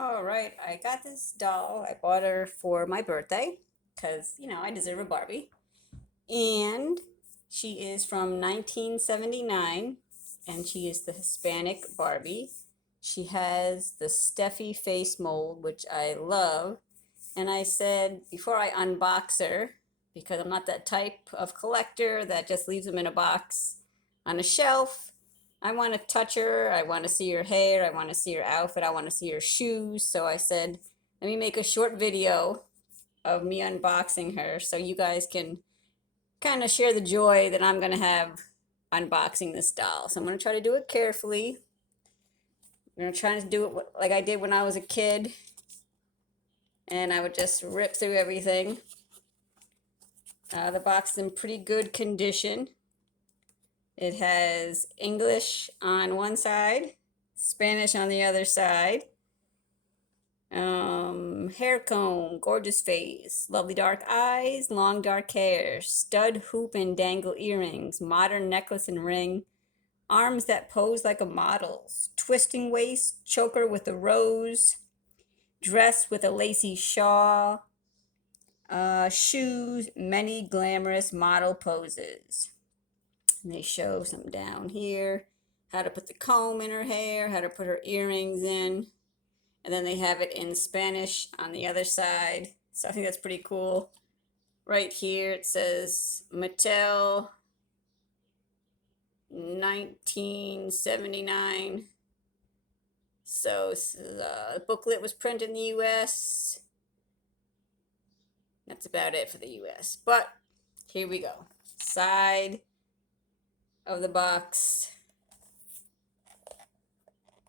All right, I got this doll. I bought her for my birthday because, I deserve a Barbie. And she is from 1979 and she is the Hispanic Barbie. She has the Steffi face mold, which I love. And I said before I unbox her, because I'm not that type of collector that just leaves them in a box on a shelf, I want to touch her. I want to see her hair. I want to see her outfit. I want to see her shoes. So I said, let me make a short video of me unboxing her so you guys can kind of share the joy that I'm going to have unboxing this doll. So I'm going to try to do it carefully. I'm going to try to do it like I did when I was a kid. And I would just rip through everything. The box is in pretty good condition. It has English on one side, Spanish on the other side. Hair comb, gorgeous face, lovely dark eyes, long dark hair, stud hoop and dangle earrings, modern necklace and ring, arms that pose like a model's, twisting waist, choker with a rose, dress with a lacy shawl, shoes, many glamorous model poses. And they show some down here, how to put the comb in her hair, how to put her earrings in. And then they have it in Spanish on the other side. So I think that's pretty cool. Right here it says Mattel 1979. So the booklet was printed in the US. That's about it for the US. But here we go. Side of the box.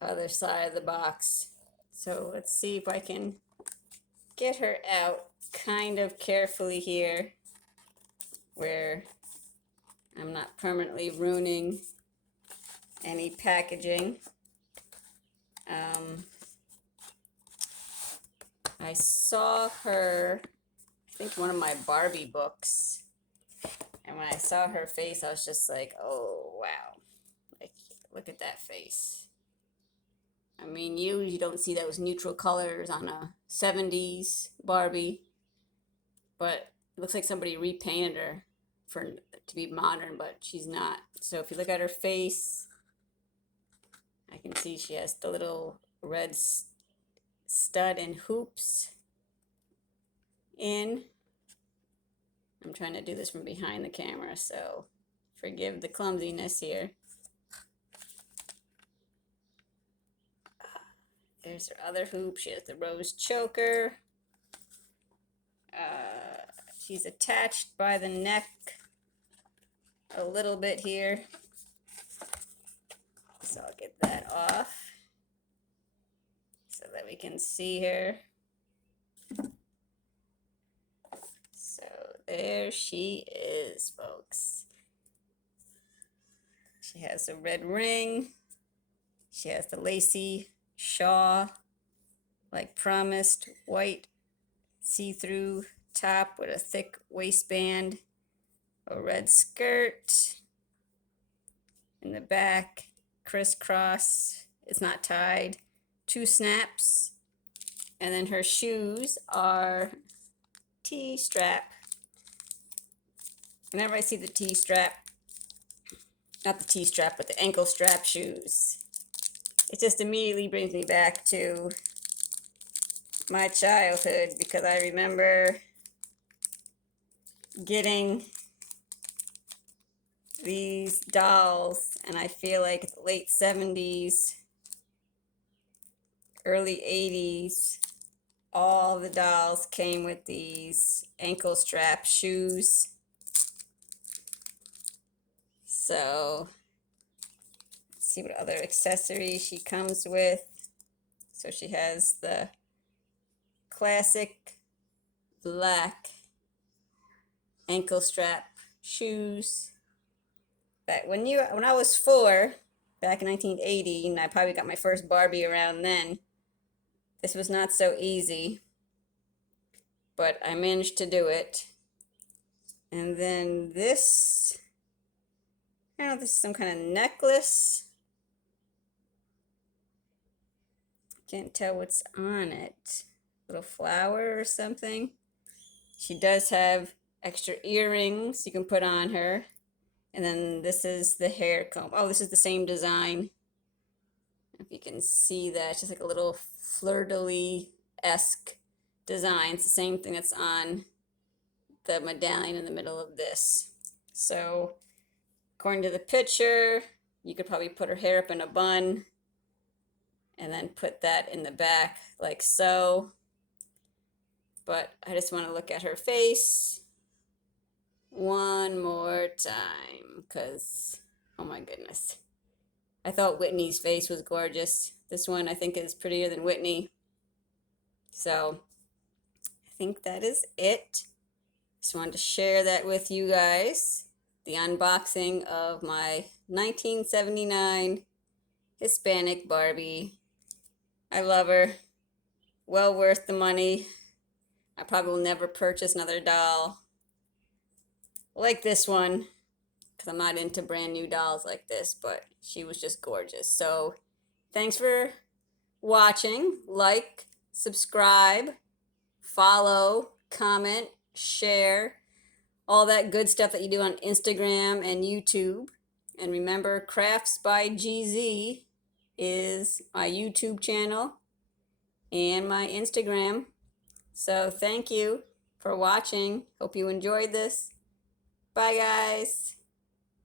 Other side of the box. So let's see if I can get her out kind of carefully here where I'm not permanently ruining any packaging. I saw her, I think one of my Barbie books, and when I saw her face, I was just like, oh wow, like look at that face. I mean, you don't see those neutral colors on a 70s Barbie, but it looks like somebody repainted her to be modern, but she's not. So if you look at her face, I can see she has the little red stud and hoops in. I'm trying to do this from behind the camera, so forgive the clumsiness here. There's her other hoop. She has the rose choker. She's attached by the neck a little bit here. So I'll get that off so that we can see her. So there she is, folks. She has a red ring. She has the lacy shawl, like promised, white see-through top with a thick waistband, a red skirt in the back, crisscross, it's not tied, 2 snaps, and then her shoes are T-strap. Whenever I see the T-strap, not the T-strap, but the ankle strap shoes, it just immediately brings me back to my childhood, because I remember getting these dolls, and I feel like the late 70s, early 80s, all the dolls came with these ankle strap shoes. So let's see what other accessories she comes with. So she has the classic black ankle strap shoes. But when I was 4, back in 1980, and I probably got my first Barbie around then, this was not so easy, but I managed to do it. And then this, I don't know, this is some kind of necklace. Can't tell what's on it. Little flower or something. She does have extra earrings you can put on her. And then this is the hair comb. Oh, this is the same design. If you can see that, it's just like a little fleur-de-lis-esque design. It's the same thing that's on the medallion in the middle of this. So, according to the picture, you could probably put her hair up in a bun and then put that in the back like so. But I just want to look at her face one more time because, oh my goodness. I thought Whitney's face was gorgeous. This one I think is prettier than Whitney. So I think that is it. Just wanted to share that with you guys. The unboxing of my 1979 Hispanic Barbie. I love her. Well worth the money. I probably will never purchase another doll like this one because I'm not into brand new dolls like this, but she was just gorgeous. So thanks for watching. Like, subscribe, follow, comment, share, all that good stuff that you do on Instagram and YouTube. And remember, Crafts by GZ is my YouTube channel and my Instagram. So thank you for watching. Hope you enjoyed this. Bye, guys.